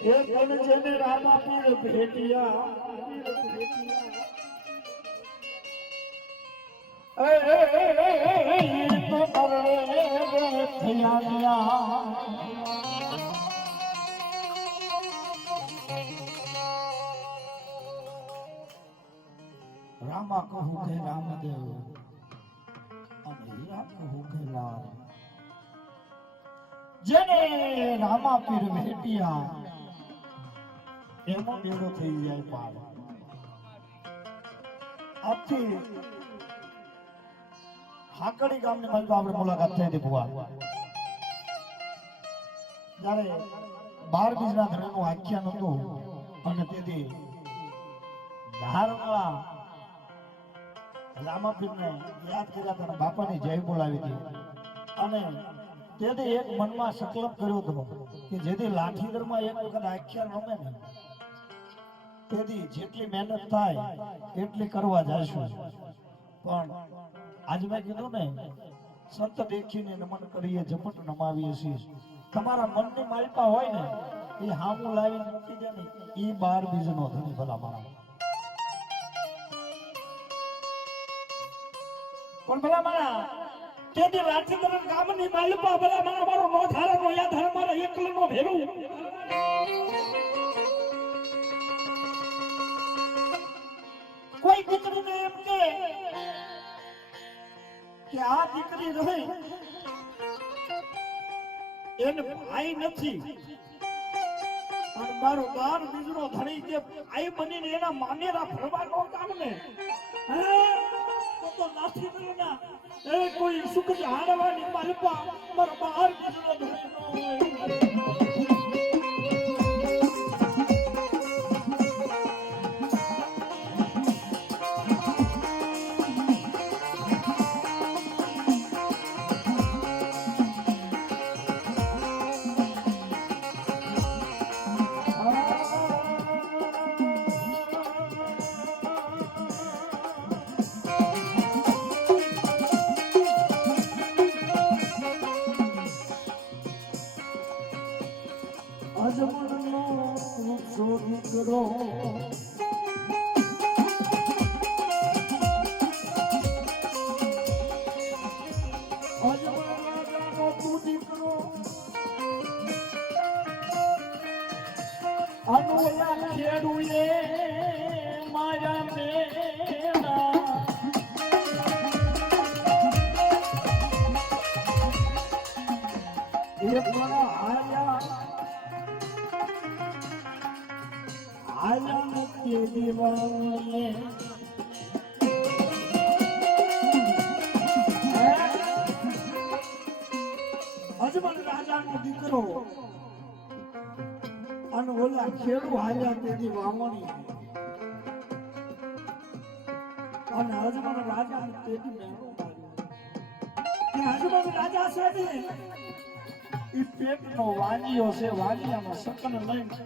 એ પણ જેને રામા પીર ભેટિયા તો પરણે થયા ગયા રામા કહું કે રામદેવ અને હીરા કહું કે લાલ જેને રામા પીર ભેટિયા એનો બેડો થઈ જાય પાર આથી હાકડી ગામની મજબા આપણે મુલાકાત થઈ હતી ભુવા જ્યારે 12 બીજના ધણીનું આખ્યાન હતું અને તેથી ધારવાળા રામાપીરને યાદ કર્યા હતા અને બાપાની જય બોલાવી હતી અને તેથી એક મનમાં સંકલ્પ કર્યો હતો કે જેથી લાઠીદરમાં એક વખત આખ્યાન રમે ને તેથી જેટલી મહેનત થાય એટલી કરવા જઈશું પણ આજ મેં કીધું ને સંત દેખીને નમન કરીએ ઝપટ નમાવીએ છીએ તમારા મનની માલિપા હોય ને એ હામું લાવીને મૂકી દે ને એ 12 બીજનો ધણી ભલા મારા પણ ભલા મારા તેથી લાઠીદર ગામની માલિપા ભલા મારા મારો નો ધારનો યા ધાર મારા એકલનો ભેરું કોઈ દીકરીને એમ કે આ દીકરી રહી એને ભાઈ નથી અને મારો 12 બીજનો ધણી જે ભાઈ બનીને એના માનેરા ફરવાનો કામ ને તો નાથી ના એ કોઈ સુખ હારવાની માલપા મારો 12 બીજનો ધણી નો અજમણનો પૂછો દીકરો અજમણનો તું દીકરો અનુયા ખેડુએ મારા મેળા એ પણ આયા આયા મુક્તિ દીવાને અજમલ રાજાનો દીકરો અને ઓલા ખેડુ હાલ્યા તેની વાવણી અને અજમલ રાજાને તેની મેળો કે અજમલ રાજા છે ને ઈ પેટનો વાંજીયો છે વાંજીયામાં સકન લઈને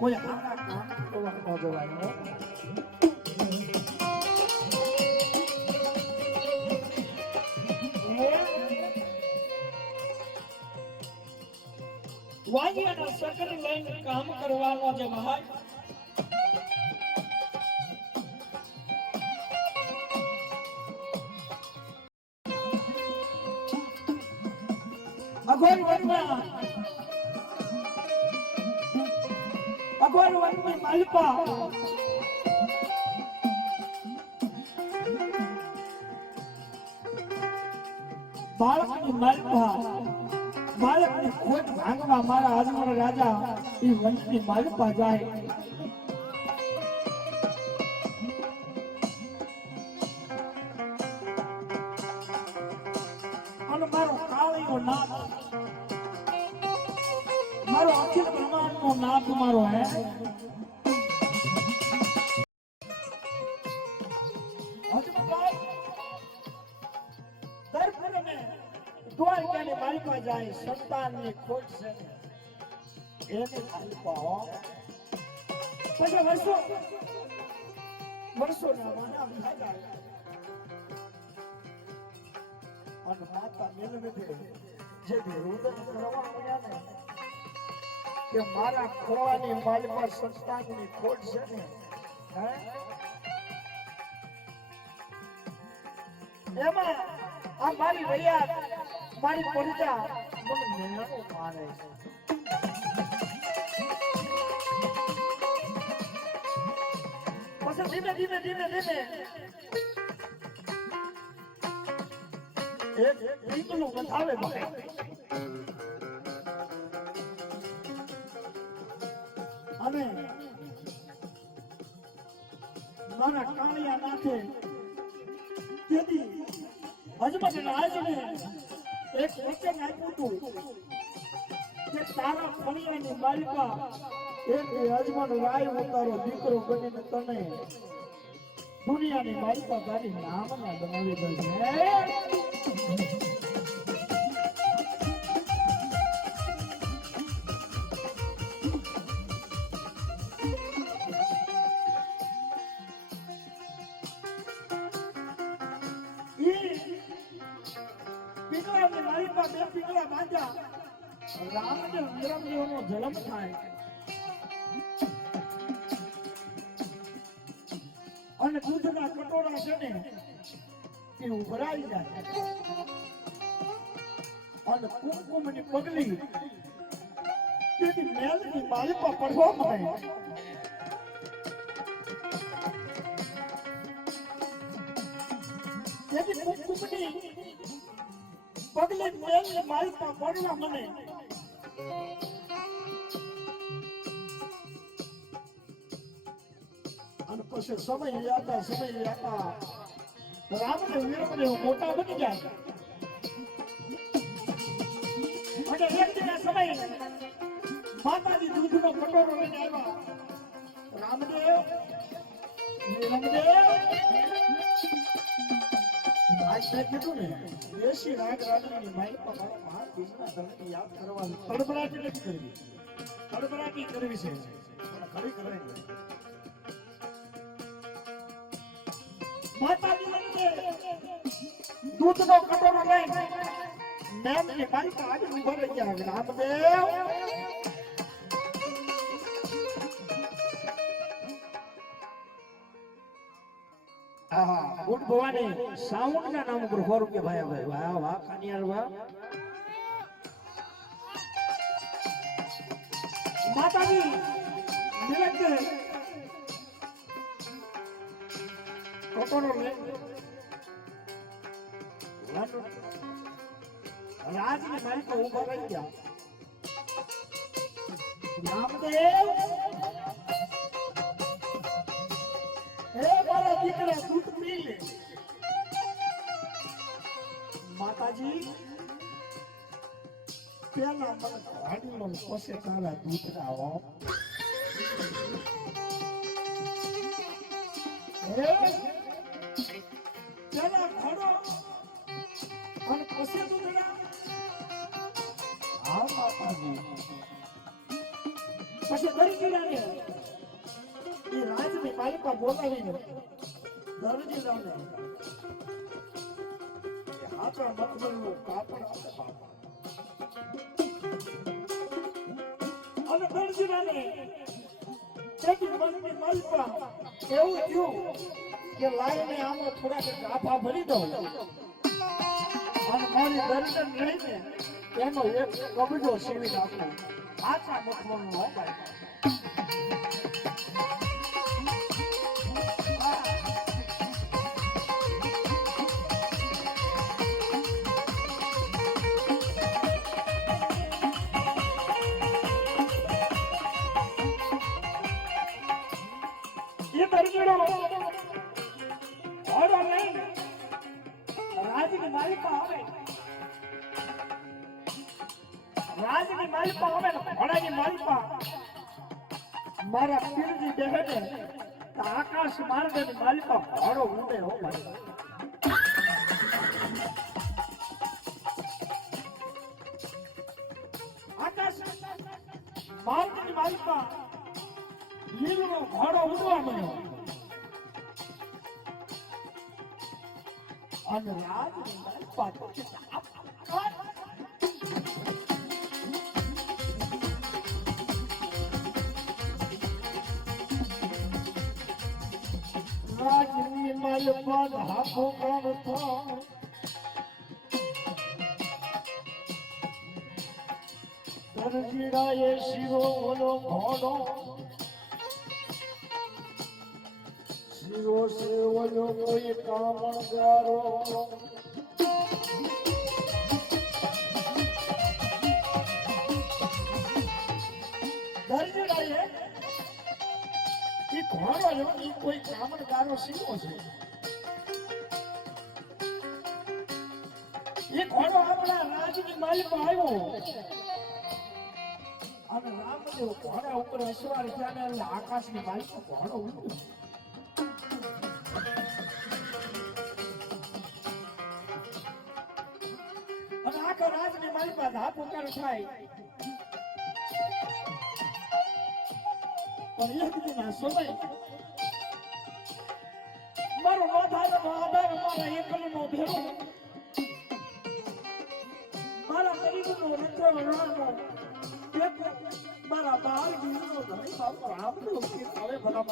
કોઈ આના કામ કરવા ન જવાય વાંજીયાના સકન લઈને કામ કરવાનો જે ભાઈ અઘોર વનમાં માલપા બાળકની માલપા બાળકની ખોટ ભાંગવા મારા અજમલ રાજા એ વંશની માલપા જાય અને મારો કાળીયો નાથ મારો અખિલ બ્રહ્માંડ નો નાથ મારો હે દ્વારકાની માલિકા જાય સંતાનની ખોટ છે એની માલિકા હો પછી વર્ષો ના મહિના વિહાર અને માતા મેલવે જે રુદન કરવા મળ્યા ને કે મારા ખોવાની માલમાં સંતાનની ખોટ છે ને હે એમાં આ મારી રૈયા મારી પ્રજા મને મેળો મારે છે પછી ધીમે એક દીકરું બતાવે ભાઈ અને મારા કાળિયા નાથે તેથી હજમત રાજને એક વચન આપ્યું હતું કે તારા ફળિયાની માલિકા એક યજમાન રાય ઉતારો દીકરો બનીને તને દુનિયાની માલિકા તારી નામના બનાવી દે પીગળાની માલિકા બે પીગળા બાંધ્યા રામને વિરમજીઓનો જન્મ થાય અને દૂધના કટોરા છે ને એ ઉભરાઈ જાય અને કુમકુમની પગલી તેની મેલની માલિકા પડવા મળે તેથી કુમકુમની પગલે મેલની માલિકા પડવા મળે અને પછી સમય લેતા રામને વીરમને મોટા બની જાય અને એક દિન સમય માતાજી દૂધનો કટોરો લઈને આવ્યા રામદેવ વીરમદેવ આજ મેં કીધું ને દેશી રાગ રાગની માઇક પર મારા મહાન બીજના ધર્મની યાદ કરવાની તડબડાટી નથી કરવી તડબડાટી કરવી છે પણ ખરી કરાય માતાજી લઈને દૂધનો કટોરો લઈને મેમની માલિકા આજે ઉભા રહી ગયા રામદેવ ગુડ ભવાની સાઉન્ડ ના નામ ઉપર 100 રૂપિયા ભાઈ વાહ વાહ કાનિયાર વાહ માતાજી નિરંજન કટોરો લે રાજની માલિકા ઉભા રહી ગયા રામદેવ હે મારા દીકરા દૂધ પી લે માતાજી પેલા મને ગાડીનો પછી તારા દૂધ ના આવો પેલા ઘોડો અને પછી દૂધડા હા માતાજી પછી કરી ગયેલા એ રાજની માલિકા બોલાવીને દરજી લાવને હાચા મતબલનું કાપડ આપે બાપા અને દરજી લાવને જેથી મનની માલિકા એવું થયું કે લાઈને આમાં થોડાક કાપા ભરી દઉં અને મારી દર્શન લઈને એનો એક કબજો સીવી નાખું હાચા મતબલનું હોવાય રાજની માલિકા આવે ઘોડાની માલિકા મારા પીરજી બેહે ને આકાશ માર્ગની માલિકા ઘોડો ઉડે હો ભાઈ આકાશ માર્ગની માલિકા લીલનો ઘોડો ઉડવા મળ્યો અને રાજની માલિકા તો માલ પદ હાથો કોણ થાય દરજીડાએ શિવો ઓલો ઘોડો શિવો સે ઓલો કોઈ કામણગારો દરજીડાએ ઈ ઘોડો જો ઈ કોઈ કામણગારો શિવો છે એ ઘોડો આપણા રાજની માલિકમાં આવ્યો અને રામદેવ ઘોડા ઉપર અસવાર થયા એટલે આકાશની માલિકનો ઘોડો ઉડ્યો અને આખા રાજની માલિકમાં ધાપુકાર થાય પણ એક દિન સમય મારો આધાર મારા એકલનો ભેળો મારા ગરીબનો રત્રવર્ણનો મારા બાળ જીવનો ધણી બાપુ આપણો હવે ભલા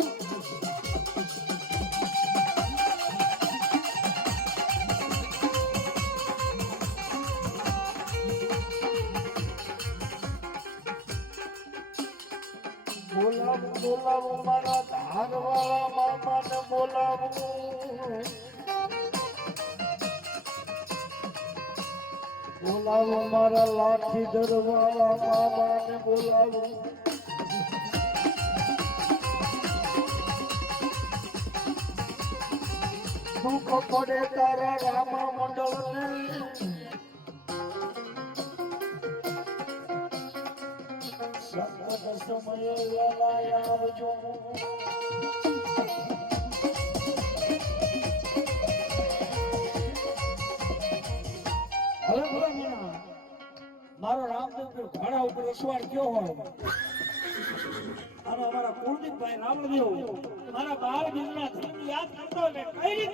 બોલાવું મારા ધારવાળા મામાને બોલાવું મારા લાઠી દરવાળા મામાને બોલાવું દુઃખ પડે તારા રામા મંડળને સંકટ સમયે વેલા આવજો હવે બોલા મારો રામદેવ ઘોડા ઉપર અસવાર કયો હોય અને અમારા કુલદીપભાઈ રામદેવ મારા બાળ બીજના ધર્મ યાદ કરતો ને કઈ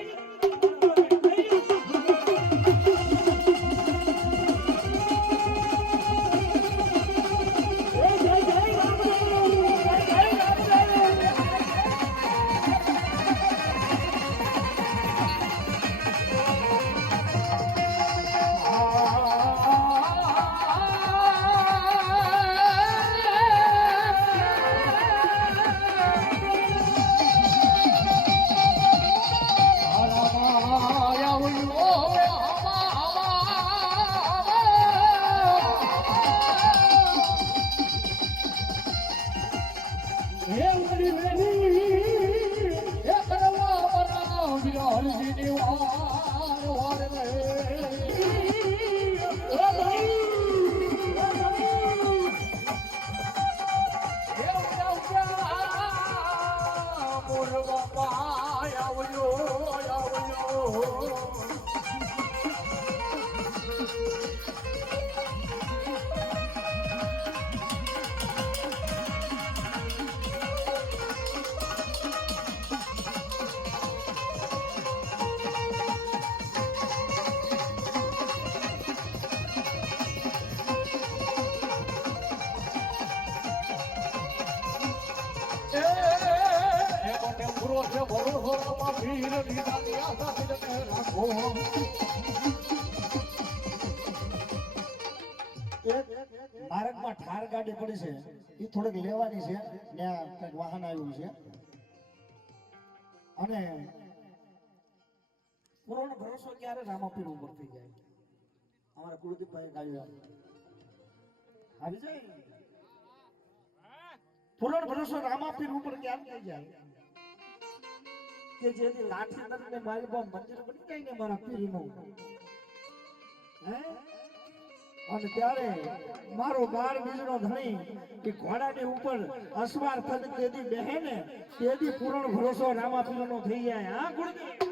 માર્ગમાં ઠાર ગાડી પડી છે એ થોડીક લેવાની છે ત્યાં કંઈક વાહન આવ્યું છે અને પૂર્ણ ભરોસો ક્યારે રામાપીર ઉપર થઈ જાય અમારા કુલદીપભાઈ ગાયું આવી જાય પૂર્ણ ભરોસો રામાપીર ઉપર ક્યારે થઈ જાય કે જેથી લાઠી નરને માલબા મંદિર બની જાય ને મારા પીરનું હે અને ત્યારે મારો બાર બીજનો ધણી કે ઘોડાની ઉપર અસવાર થઈને તેદી બેહે ને તેદી પૂર્ણ ભરોસો રામાપીરનો થઈ જાય હા ગુરુજી